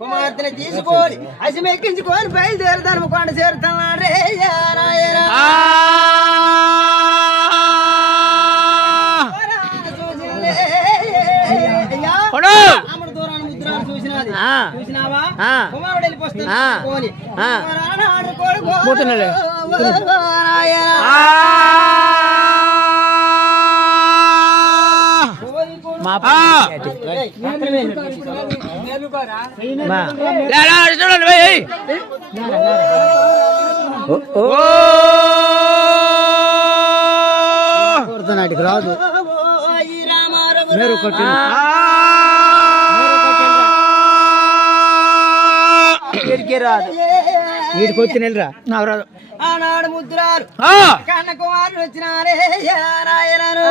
కుమార్తెని తీసుకొని అసిమెక్కించుకొని బయలుదేరుతాను కొండ చేరుతున్నాడు రే నాయనా అమ్మడు దూరాన్ని ముద్రాన్ని చూసినది చూసినావా కుమారుడు వెళ్ళిపోస్తాను నాటికి రాదు రాదు వీడికి వచ్చి నెలరా నాకు రాదు ఆనాడు ముద్రారు కన్న కుమారుడు వచ్చినారే నాయనను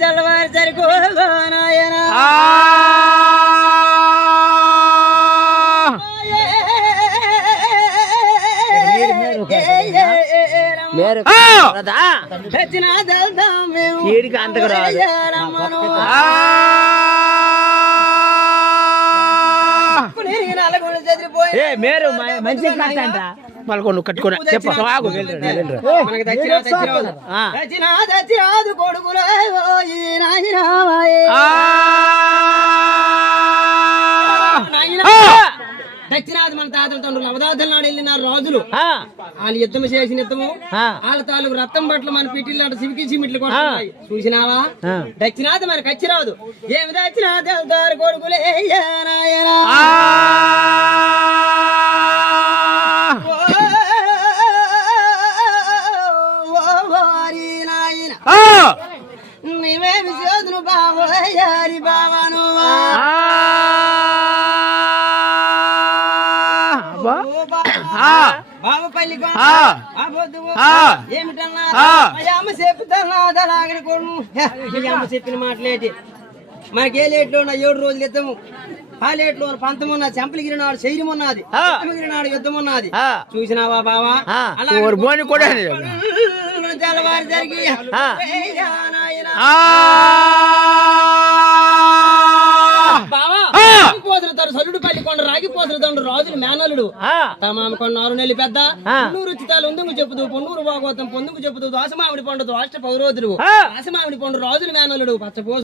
తెల్లవారి సరికో నాయన అంతకు రాదు మీరు మంచి అంట మళ్ళీ కట్టుకుని చెప్పు కొడుకులు దక్షిణాది మన తాతల తండ్రులు అవధాతల నాడు వెళ్ళినారు రాజులు వాళ్ళు యుద్ధం చేసిన యుద్ధము వాళ్ళ తాలూకు రక్తం బట్టలు మన పిట్టిల్లాంటి సివికి సిమిట్లు కొడుతున్నాయి చూసినావా దక్షిణాది మనకి వచ్చి రాదు ఏమి దక్షిణాది వెళ్తారు కొడుకులే నాయనా నీవేమి చేదును బావయారి బావను బాబపల్లి ఏమిటన్నా చెప్పిన మాటలేటి మనకే లేట్లో ఉన్న 7 రోజులు యుద్ధము ఆ లేట్లో పంతం ఉన్నది చెంపలిగిరి నాడు శైర్యం ఉన్నది నాడు యుద్ధం ఉన్నది చూసినావా బావా తెల్లవారి జరిగి సరుడు పల్లి కొండ రాగిపోతుడు రాజులు మేనలుడు తమామ కొండ 6 నెలలు పెద్ద పొన్నూరు చిత్తాలు ఉందుకు చెప్పుదు పొన్నూరు భాగవతం పొందుకు చెప్పుదు దోసమామిడి పండు దోష్ట పౌరోధుడు దోసమామిడి పండు రాజులు మేనలుడు పచ్చపో